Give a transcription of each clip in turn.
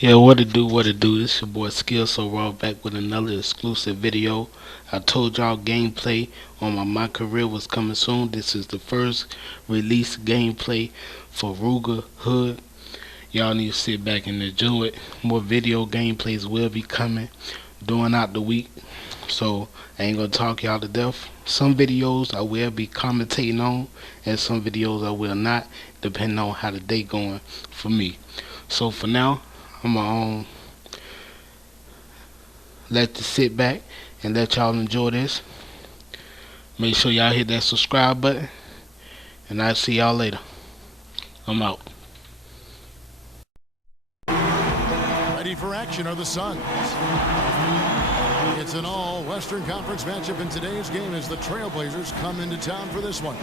Yeah, what it do? It's your boy Skill So Raw back with another exclusive video. I told y'all gameplay on my career was coming soon. This is the first release gameplay for Ruger Hood. Y'all need to sit back and enjoy it. More video gameplays will be coming during out the week. So I ain't gonna talk y'all to death. Some videos I will be commentating on and some videos I will not, depending on how the day going for me. So for now, I'm gonna let you sit back and let y'all enjoy this. Make sure y'all hit that subscribe button, and I'll see y'all later. I'm out. Ready for action are the Suns. It's an all-Western Conference matchup in today's game as the Trailblazers come into town for this one.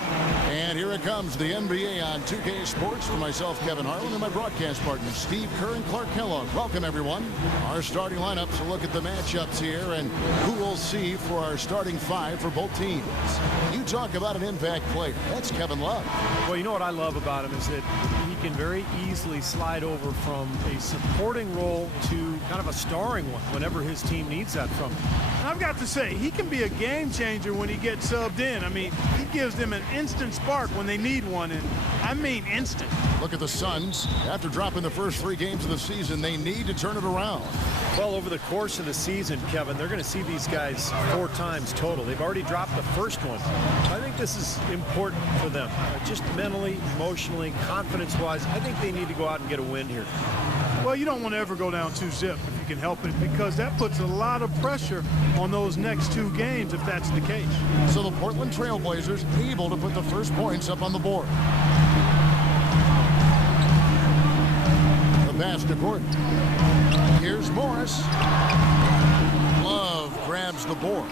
And here it comes, the NBA on 2K Sports. For myself, Kevin Harlan, and my broadcast partners, Steve Kerr and Clark Kellogg. Welcome, everyone. Our starting lineups, will look at the matchups here and who we'll see for our starting five for both teams. You talk about an impact player. That's Kevin Love. Well, you know what I love about him is that he can very easily slide over from a supporting role to kind of a starring one whenever his team needs that from him. I've got to say, he can be a game changer when he gets subbed in. I mean, he gives them an instant spark when they need one, and I mean instant. Look at the Suns. After dropping the first 3 games of the season, they need to turn it around. Well, over the course of the season, Kevin, they're going to see these guys 4 times total. They've already dropped the first one. I think this is important for them. Just mentally, emotionally, confidence-wise, I think they need to go out and get a win here. Well, you don't want to ever go down 2-zip if you can help it, because that puts a lot of pressure on those next 2 games if that's the case. So the Portland Trailblazers able to put the first points up on the board. The pass to Gordon. Here's Morris. Love grabs the board.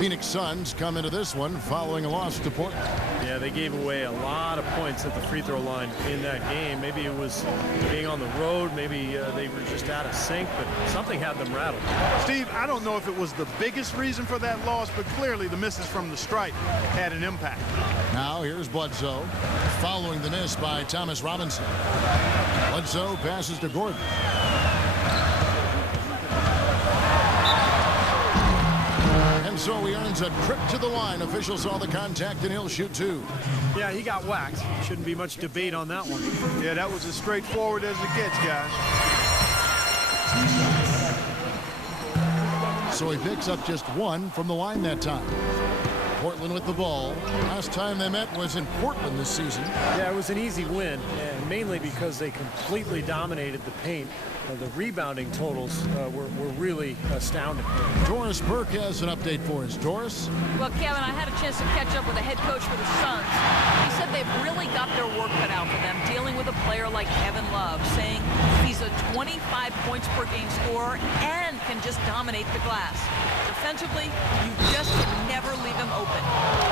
Phoenix Suns come into this one following a loss to Portland. Yeah, they gave away a lot of points at the free throw line in that game. Maybe it was being on the road. Maybe they were just out of sync, but something had them rattled. Steve, I don't know if it was the biggest reason for that loss, but clearly the misses from the stripe had an impact. Now here's Bledsoe following the miss by Thomas Robinson. Bledsoe passes to Gordon. And so he earns a trip to the line. Officials saw the contact, and he'll shoot 2. Yeah, he got whacked. Shouldn't be much debate on that one. Yeah, that was as straightforward as it gets, guys. So he picks up just 1 from the line that time. Portland with the ball. Last time they met was in Portland this season. Yeah, it was an easy win, and mainly because they completely dominated the paint. The rebounding totals were really astounding. Doris Burke has an update for us. Doris? Well, Kevin, I had a chance to catch up with the head coach for the Suns. He said they've really got their work cut out for them dealing with a player like Kevin Love, saying he's a 25 points per game scorer and can just dominate the glass. Defensively, you just can never leave him open.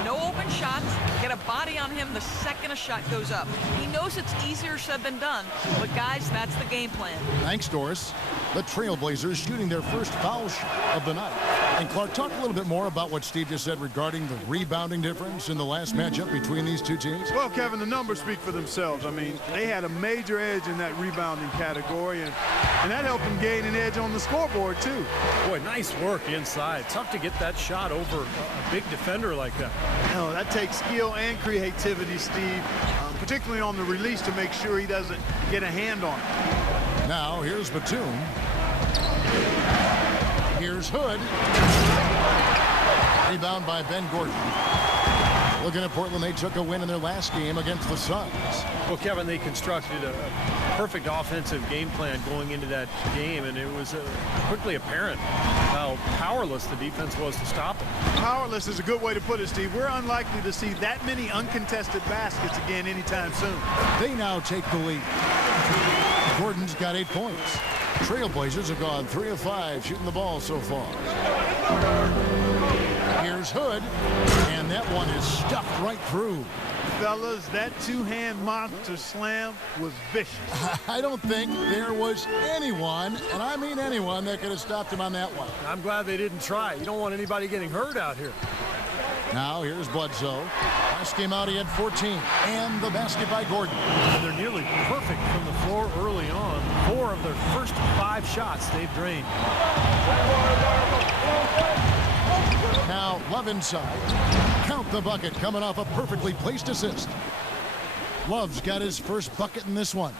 No open shots. Get a body on him the second a shot goes up. He knows it's easier said than done, but guys, that's the game plan. Thanks, Doris. The Trailblazers shooting their first foul shot of the night. And Clark, talk a little bit more about what Steve just said regarding the rebounding difference in the last matchup between these 2 teams. Well, Kevin, the numbers speak for themselves. I mean, they had a major edge in that rebounding category, and that helped them gain an edge on the scoreboard, too. Boy, nice work inside. Tough to get that shot over a big defender like that. No, that takes skill and creativity, Steve, particularly on the release to make sure he doesn't get a hand on it. Now, here's Batum. Here's Hood. Rebound by Ben Gordon. Looking at Portland, they took a win in their last game against the Suns. Well, Kevin, they constructed a perfect offensive game plan going into that game, and it was quickly apparent how powerless the defense was to stop it. Powerless is a good way to put it, Steve. We're unlikely to see that many uncontested baskets again anytime soon. They now take the lead. Gordon's got 8 points. Trailblazers have gone 3 of 5 shooting the ball so far. Here's Hood, and that one is stuffed right through. Fellas, that 2-hand monster slam was vicious. I don't think there was anyone, and I mean anyone, that could have stopped him on that one. I'm glad they didn't try. You don't want anybody getting hurt out here. Now here's Bledsoe. Last game out he had 14. And the basket by Gordon. And they're nearly perfect from the floor early on. 4 of their first 5 shots they've drained. Now Love inside. Count the bucket coming off a perfectly placed assist. Love's got his first bucket in this one.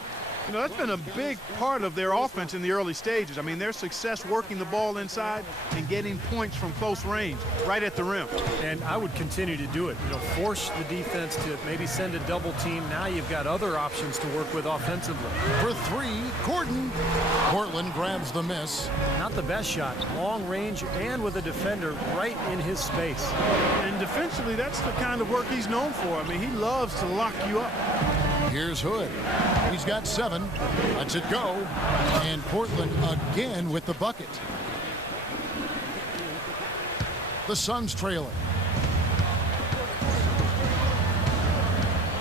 You know, that's been a big part of their offense in the early stages. I mean, their success working the ball inside and getting points from close range, right at the rim. And I would continue to do it. You know, force the defense to maybe send a double team. Now you've got other options to work with offensively. For 3, Gordon. Portland grabs the miss. Not the best shot. Long range and with a defender right in his space. And defensively, that's the kind of work he's known for. I mean, he loves to lock you up. Here's Hood. He's got 7. Lets it go. And Portland again with the bucket. The Suns trailing.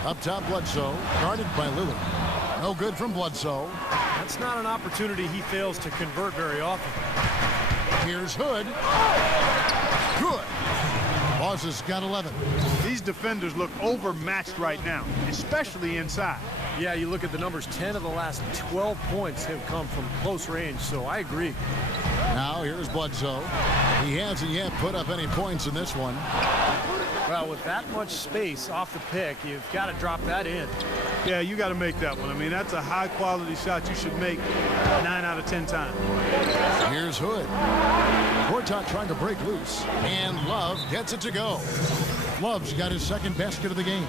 Up top, Bledsoe. Guarded by Lillard. No good from Bledsoe. That's not an opportunity he fails to convert very often. Here's Hood. Good. Boss has got 11. These defenders look overmatched right now, especially inside. Yeah, you look at the numbers, 10 of the last 12 points have come from close range, so I agree. Now here's Bledsoe. He hasn't yet put up any points in this one. Well, with that much space off the pick, you've got to drop that in. Yeah, you got to make that one. I mean, that's a high-quality shot you should make 9 out of 10 times. Here's Hood. Gortat trying to break loose. And Love gets it to go. Love's got his second basket of the game.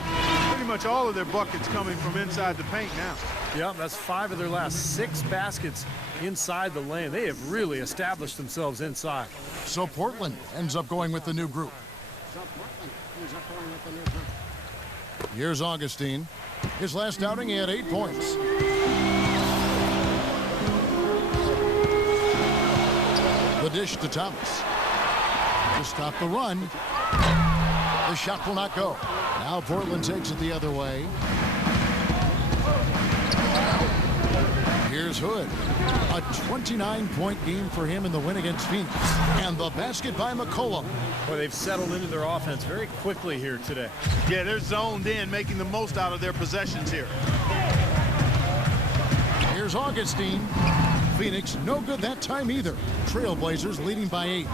Pretty much all of their buckets coming from inside the paint now. Yep, that's 5 of their last 6 baskets inside the lane. They have really established themselves inside. So Portland ends up going with the new group. Here's Augustine. His last outing, he had 8 points. The dish to Thomas. To stop the run. The shot will not go. Now Portland takes it the other way. Here's Hood. A 29-point game for him in the win against Phoenix. And the basket by McCollum. Boy, they've settled into their offense very quickly here today. Yeah, they're zoned in, making the most out of their possessions here. Here's Augustine. Phoenix no good that time either. Trailblazers leading by 8.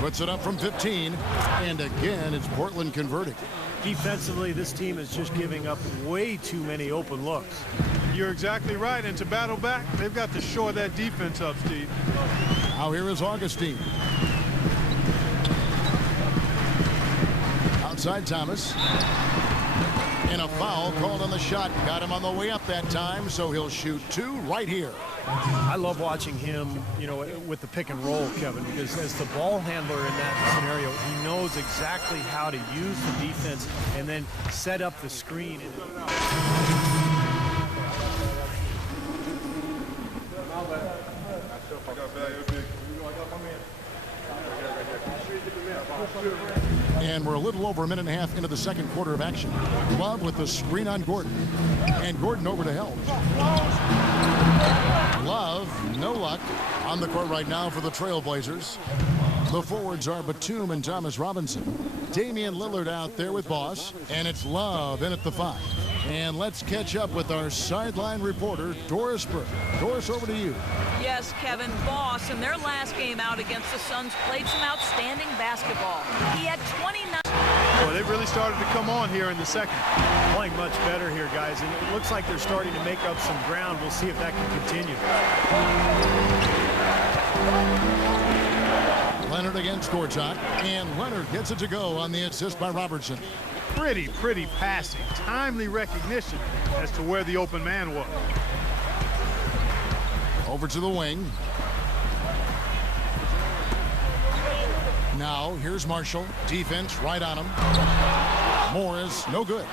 Puts it up from 15. And again, it's Portland converting. Defensively, this team is just giving up way too many open looks. You're exactly right. And to battle back, they've got to shore that defense up, Steve. Now here is Augustine. Outside Thomas. And a foul called on the shot. Got him on the way up that time, so he'll shoot 2 right here. I love watching him, you know, with the pick and roll, Kevin, because as the ball handler in that scenario, he knows exactly how to use the defense and then set up the screen. And we're a little over a minute and a half into the second quarter of action. Love with the screen on Gordon. And Gordon over to help. Love, no luck on the court right now for the Trailblazers. The forwards are Batum and Thomas Robinson. Damian Lillard out there with Boss. And it's Love in at the 5. And let's catch up with our sideline reporter, Doris Burke. Doris, over to you. Yes, Kevin, Boss in their last game out against the Suns played some outstanding basketball. He had 29. Well, they really started to come on here in the second. Playing much better here, guys, and it looks like they're starting to make up some ground. We'll see if that can continue. Leonard against Gortat, and Leonard gets it to go on the assist by Robertson. Pretty passing. Timely recognition as to where the open man was. Over to the wing. Now, here's Marshall. Defense right on him. Morris, no good.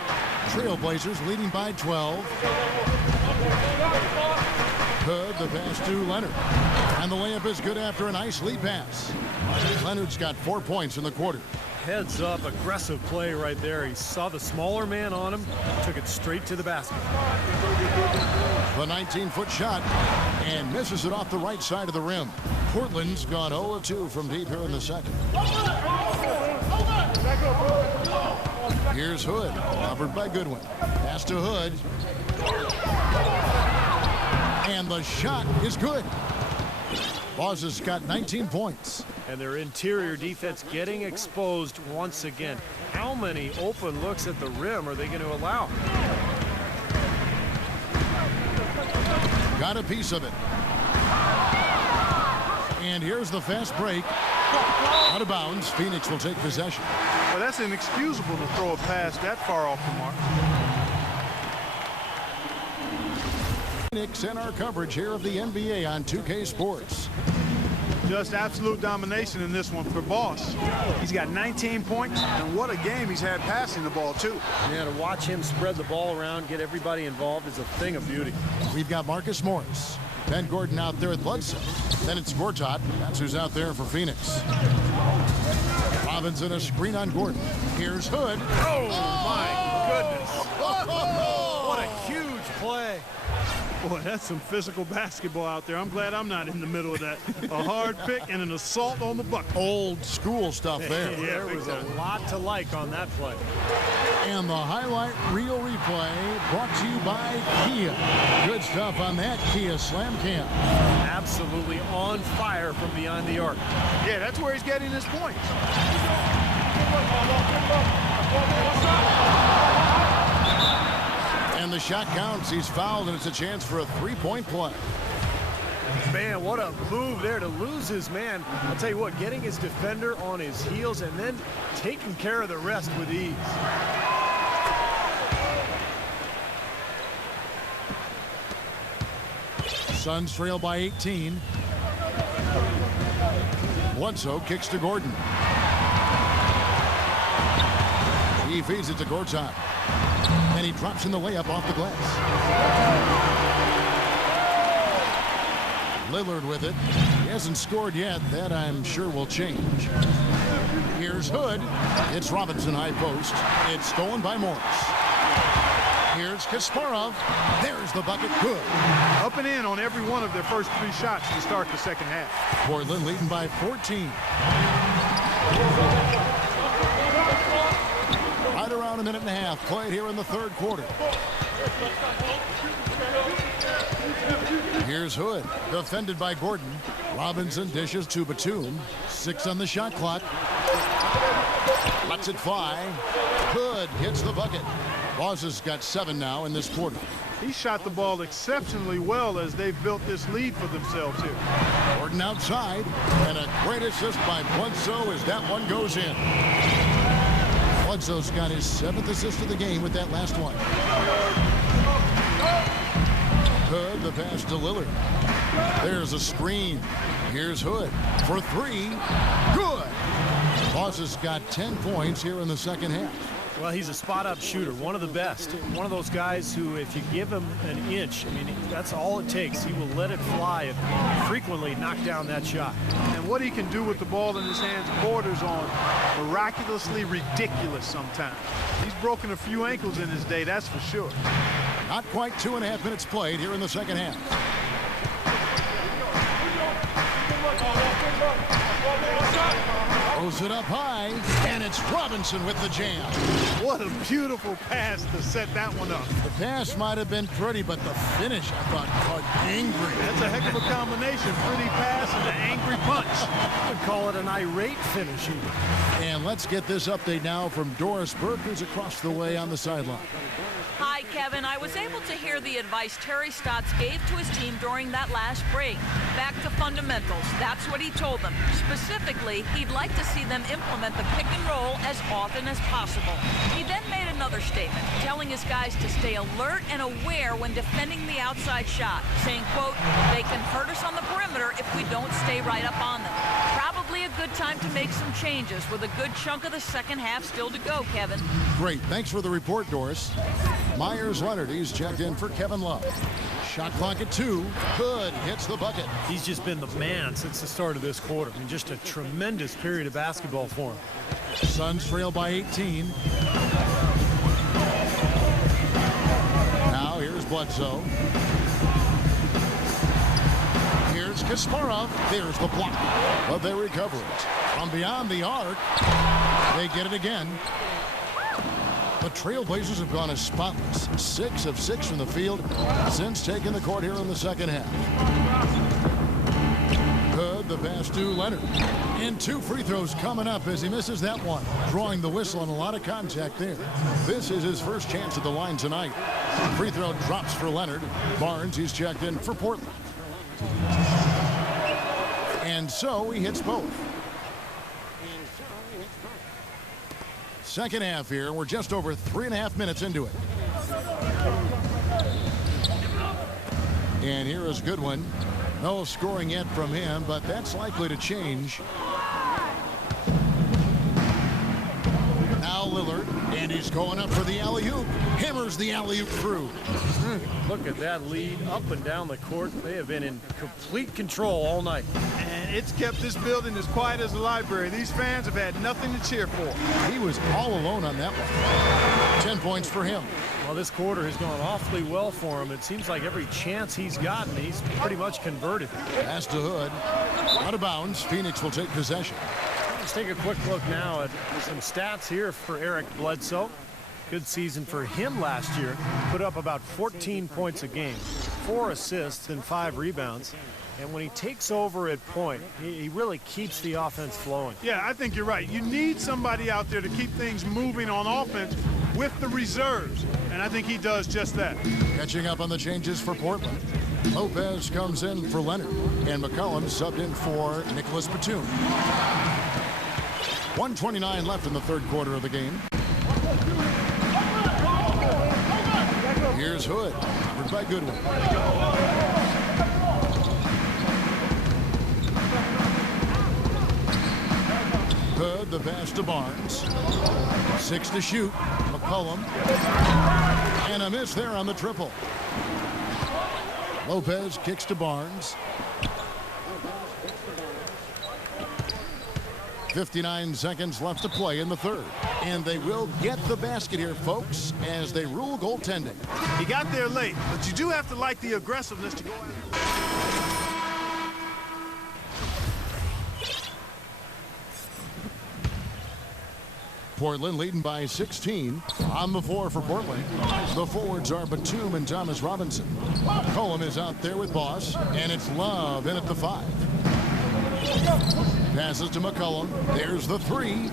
Trailblazers leading by 12. Hood, the pass to Leonard. And the layup is good after a nice lead pass. Leonard's got 4 points in the quarter. Heads up, aggressive play right there. He saw the smaller man on him, took it straight to the basket. The 19-foot shot, and misses it off the right side of the rim. Portland's gone 0 of 2 from deep here in the second. Here's Hood, covered by Goodwin. Pass to Hood. And the shot is good. Boss has got 19 points. And their interior defense getting exposed once again. How many open looks at the rim are they going to allow? Got a piece of it. And here's the fast break. Out of bounds. Phoenix will take possession. Well, that's inexcusable to throw a pass that far off the mark. Phoenix and our coverage here of the NBA on 2K Sports. Just absolute domination in this one for Boss. He's got 19 points, and what a game he's had passing the ball, too. Yeah, to watch him spread the ball around, get everybody involved is a thing of beauty. We've got Marcus Morris. Ben Gordon out there with Bledsoe. Then it's Gortat. That's who's out there for Phoenix. Robinson a screen on Gordon. Here's Hood. Oh, my goodness. What a huge play. Boy, that's some physical basketball out there. I'm glad I'm not in the middle of that. A hard pick and an assault on the bucket. Old school stuff there. Yeah, there was a lot to like on that play. And the highlight reel replay brought to you by Kia. Good stuff on that Kia Slam Cam. Absolutely on fire from beyond the arc. Yeah, that's where he's getting his points. And the shot counts. He's fouled, and it's a chance for a three-point play. Man, what a move there to lose his man. I'll tell you what, getting his defender on his heels and then taking care of the rest with ease. Suns trail by 18. Bledsoe kicks to Gordon. He feeds it to Gortat. And he drops in the layup off the glass. Lillard with it. He hasn't scored yet. That, I'm sure, will change. Here's Hood. It's Robinson high post. It's stolen by Morris. Here's Kasparov. There's the bucket. Good. Up and in on every one of their first three shots to start the second half. Portland leading by 14. Right around a minute and a half played here in the third quarter. Here's Hood, defended by Gordon. Robinson dishes to Batum. 6 on the shot clock. Lets it fly. Hood hits the bucket. Boss has got 7 now in this quarter. He shot the ball exceptionally well as they've built this lead for themselves here. Gordon outside, and a great assist by Bledsoe as that one goes in. Bledsoe's got his 7th assist of the game with that last one. Hood, the pass to Lillard. There's a screen. Here's Hood for 3. Good. Boss has got 10 points here in the second half. Well, he's a spot-up shooter, one of the best. One of those guys who, if you give him an inch, I mean, that's all it takes. He will let it fly and frequently knock down that shot. And what he can do with the ball in his hands borders on miraculously ridiculous sometimes. He's broken a few ankles in his day, that's for sure. Not quite 2.5 minutes played here in the second half. Throws it up high, and it's Robinson with the jam. What a beautiful pass to set that one up. The pass might have been pretty, but the finish, I thought, caught angry. That's a heck of a combination. Pretty pass and an angry punch. I would call it an irate finish even. And let's get this update now from Doris Burke, who's across the way on the sideline. Hi, Kevin. I was able to hear the advice Terry Stotts gave to his team during that last break. Back to fundamentals. That's what he told them. Specifically, he'd like to see them implement the pick and roll as often as possible. He then made another statement, telling his guys to stay alert and aware when defending the outside shot, saying, quote, they can hurt us on the perimeter if we don't stay right up on them. Probably a good time to make some changes with a good chunk of the second half still to go, Kevin. Great. Thanks for the report, Doris. Myers Leonard, he's checked in for Kevin Love. Shot clock at 2. Hood hits the bucket. He's just been the man since the start of this quarter. I mean, just a tremendous period of basketball for him. Suns trail by 18. Now here's Bledsoe. Here's Here's Kasparov. There's the block. But they recover it. From beyond the arc, they get it again. The Trailblazers have gone as spotless. 6 of 6 from the field since taking the court here in the second half. Good, the pass to Leonard. And 2 free throws coming up as he misses that one. Drawing the whistle and a lot of contact there. This is his first chance at the line tonight. Free throw drops for Leonard. Barnes, he's checked in for Portland. And so he hits both. Second half here. We're just over 3.5 minutes into it. And here is Goodwin. No scoring yet from him, but that's likely to change. Now Lillard, and he's going up for the alley-oop. Hammers the alley-oop through. Look at that lead up and down the court. They have been in complete control all night. And it's kept this building as quiet as a library. These fans have had nothing to cheer for. He was all alone on that one. 10 points for him. Well, this quarter has gone awfully well for him. It seems like every chance he's gotten, he's pretty much converted. Pass to Hood. Out of bounds. Phoenix will take possession. Let's take a quick look now at some stats here for Eric Bledsoe. Good season for him last year. Put up about 14 points a game, 4 assists and 5 rebounds. And when he takes over at point, he really keeps the offense flowing. Yeah, I think you're right. You need somebody out there to keep things moving on offense with the reserves. And I think he does just that. Catching up on the changes for Portland. Lopez comes in for Leonard. And McCollum subbed in for Nicholas Batum. 1:29 left in the third quarter of the game. Here's Hood. Covered by Goodwin. Hood, the pass to Barnes. 6 to shoot. McCollum. And a miss there on the triple. Lopez kicks to Barnes. 59 seconds left to play in the third. And they will get the basket here, folks, as they rule goaltending. He got there late, but you do have to like the aggressiveness to go out. Portland leading by 16. On the floor for Portland, the forwards are Batum and Thomas Robinson. Colum is out there with Boss, and it's Love in at the 5. Passes to McCollum. There's the 3.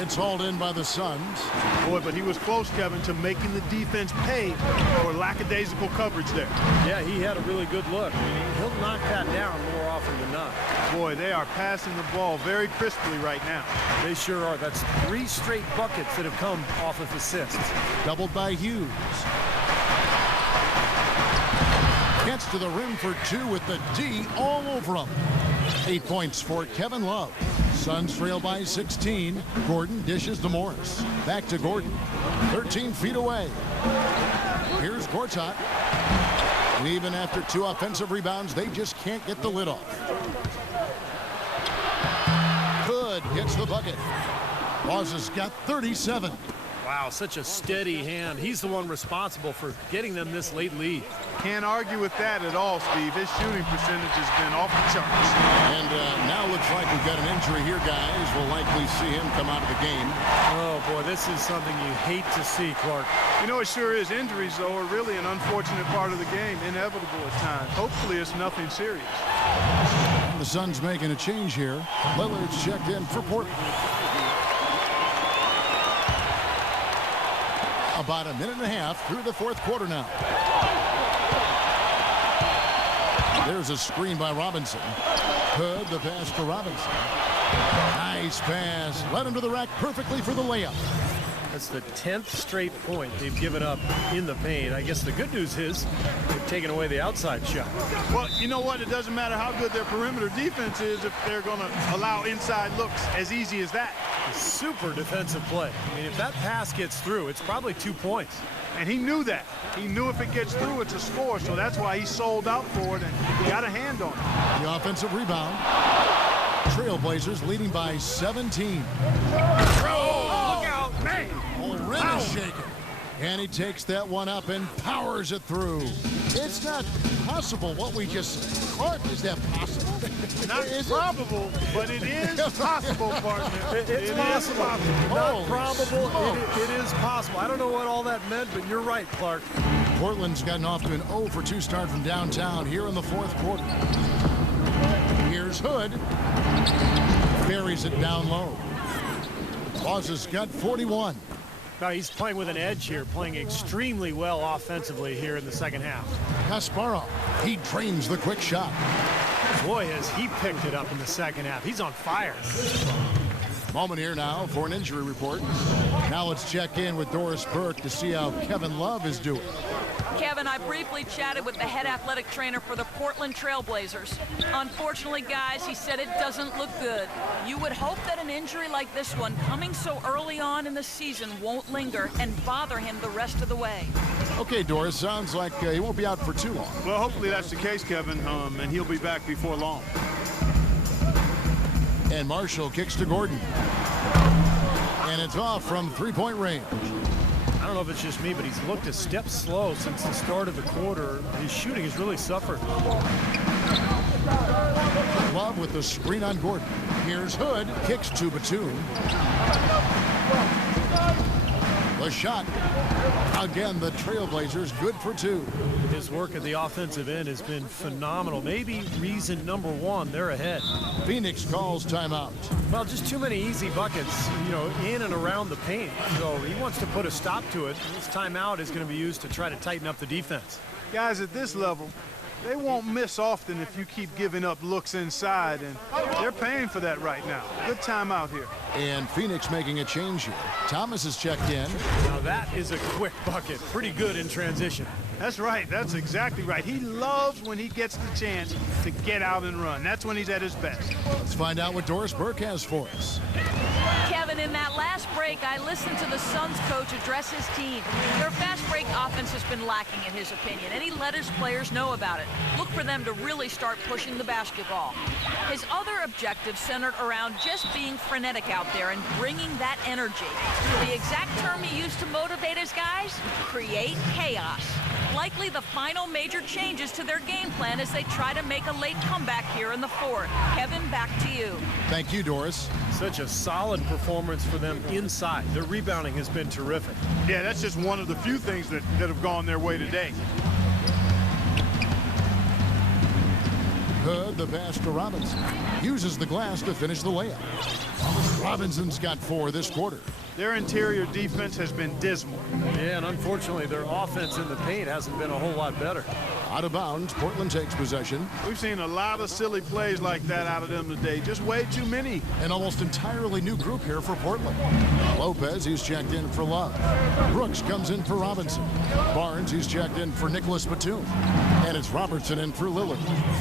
It's hauled in by the Suns. Boy, but he was close, Kevin, to making the defense pay for lackadaisical coverage there. Yeah, he had a really good look. I mean, he'll knock that down more often than not. Boy, they are passing the ball very crisply right now. They sure are. That's 3 straight buckets that have come off of assists. Doubled by Hughes. Gets to the rim for 2 with the D all over him. 8 points for Kevin Love. Suns trail by 16. Gordon dishes to Morris. Back to Gordon. 13 feet away. Here's Gortat. And even after 2 offensive rebounds, they just can't get the lid off. Hood gets the bucket. Boss has got 37. Wow, such a steady hand. He's the one responsible for getting them this late lead. Can't argue with that at all, Steve. His shooting percentage has been off the charts. And now looks like we've got an injury here, guys. We'll likely see him come out of the game. Oh, boy, this is something you hate to see, Clark. You know, it sure is. Injuries, though, are really an unfortunate part of the game, inevitable at times. Hopefully it's nothing serious. The Suns making a change here. Lillard's checked in for Portland. About a minute and a half through the fourth quarter now. There's a screen by Robinson. Hood, the pass to Robinson. Nice pass. Led him to the rack perfectly for the layup. That's the 10th straight point they've given up in the paint. I guess the good news is they've taken away the outside shot. Well, you know what? It doesn't matter how good their perimeter defense is if they're going to allow inside looks as easy as that. A super defensive play. I mean, if that pass gets through, it's probably 2 points. And he knew that. He knew if it gets through, it's a score. So that's why he sold out for it and got a hand on it. The offensive rebound. Trailblazers leading by 17. Oh, look out, man. Rim is shaken. And he takes that one up and powers it through. It's not possible what we just said. Clark, is that possible? Not probable, but it is possible, partner. It's possible. Not Holy probable. smokes. It is possible. I don't know what all that meant, but you're right, Clark. Portland's gotten off to an 0-for-2 start from downtown here in the fourth quarter. Here's Hood. Buries it down low. Boss has got 41. Now he's playing with an edge here, playing extremely well offensively here in the second half. Kasparov, he drains the quick shot. Boy, has he picked it up in the second half. He's on fire. Moment here now for an injury report. Now let's check in with Doris Burke to see how Kevin Love is doing. Kevin, I briefly chatted with the head athletic trainer for the Portland Trail Blazers. Unfortunately, guys, he said it doesn't look good. You would hope that an injury like this one, coming so early on in the season, won't linger and bother him the rest of the way. Okay, Doris, sounds like he won't be out for too long. Well, hopefully that's the case, Kevin, and he'll be back before long. And Marshall kicks to Gordon. And it's off from three-point range. I don't know if it's just me, but he's looked a step slow since the start of the quarter. His shooting has really suffered. Love with the screen on Gordon. Here's Hood, kicks to Batum. The shot. Again, the Trailblazers good for two. His work at the offensive end has been phenomenal. Maybe reason number one, they're ahead. Phoenix calls timeout. Well, just too many easy buckets, you know, in and around the paint. So he wants to put a stop to it. This timeout is going to be used to try to tighten up the defense. Guys at this level, they won't miss often if you keep giving up looks inside, and they're paying for that right now. Good timeout here. And Phoenix making a change here. Thomas is checked in. Now that is a quick bucket. Pretty good in transition. That's right. That's exactly right. He loves when he gets the chance to get out and run. That's when he's at his best. Let's find out what Doris Burke has for us. Kevin, in that last break, I listened to the Suns coach address his team. Their fast break offense has been lacking, in his opinion, and he let his players know about it. Look for them to really start pushing the basketball. His other objectives centered around just being frenetic out there and bringing that energy. The exact term he used to motivate his guys? Create chaos. Likely the final major changes to their game plan as they try to make a late comeback here in the fourth. Kevin, back to you. Thank you, Doris. Such a solid performance for them inside. Their rebounding has been terrific. Yeah, that's just one of the few things that have gone their way today. Hood, the pass to Robinson. Uses the glass to finish the layup. Robinson's got 4 this quarter. Their interior defense has been dismal. Yeah, and unfortunately, their offense in the paint hasn't been a whole lot better. Out of bounds, Portland takes possession. We've seen a lot of silly plays like that out of them today. Just way too many. An almost entirely new group here for Portland. Lopez, he's checked in for Love. Brooks comes in for Robinson. Barnes, he's checked in for Nicholas Batum. And it's Robertson in for Lillard.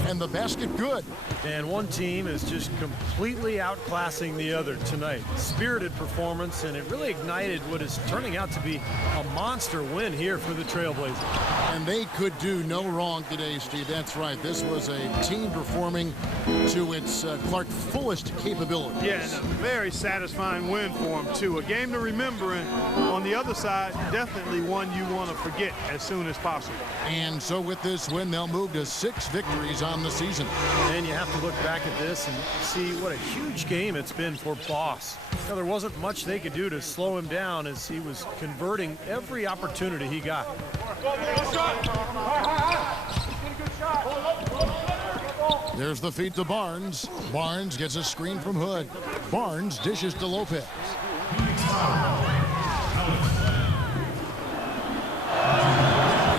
And the basket good. And one team is just completely outclassing the other tonight. Spirited performance, and it really ignited what is turning out to be a monster win here for the Trailblazers. And they could do no wrong today, Steve. That's right. This was a team performing to its Clark fullest capabilities. Yeah, and a very satisfying win for them, too. A game to remember, and on the other side, definitely one you want to forget as soon as possible. And so with this win, they'll move to 6 victories on the season. And you have to look back at this and see what a huge game it's been for Boss. Now, there wasn't much they could do to slow him down as he was converting every opportunity he got. There's the feed to Barnes. Barnes gets a screen from Hood. Barnes dishes to Lopez.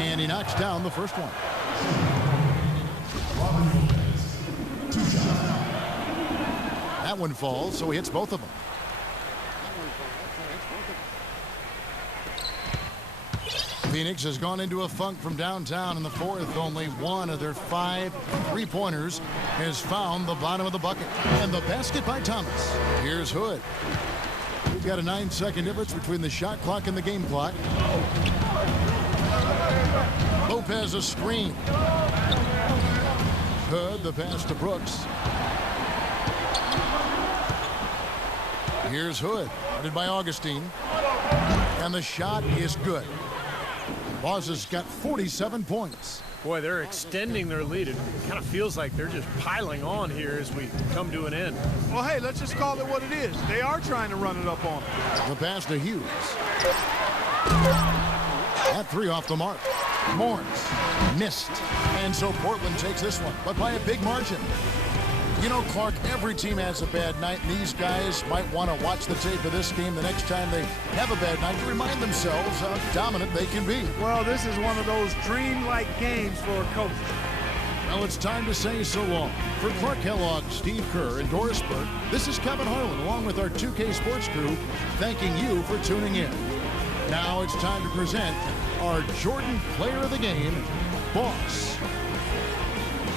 And he knocks down the first one. That one falls, so he hits both of them. Phoenix has gone into a funk from downtown in the fourth. Only one of their 5 3-pointers has found the bottom of the bucket. And the basket by Thomas. Here's Hood. We've got a 9-second difference between the shot clock and the game clock. Lopez a screen. Hood, the pass to Brooks. Here's Hood, headed by Augustine. And the shot is good. Boss has got 47 points. Boy, they're extending their lead. It kind of feels like they're just piling on here as we come to an end. Well, hey, let's just call it what it is. They are trying to run it up on them. The pass to Hughes. That three off the mark. Moritz missed. And so Portland takes this one, but by a big margin. You know, Clark, every team has a bad night, and these guys might want to watch the tape of this game the next time they have a bad night to remind themselves how dominant they can be. Well, this is one of those dreamlike games for a coach. Well, it's time to say so long. For Clark Kellogg, Steve Kerr, and Doris Burke, this is Kevin Harlan, along with our 2K Sports crew, thanking you for tuning in. Now it's time to present our Jordan Player of the Game, Boss.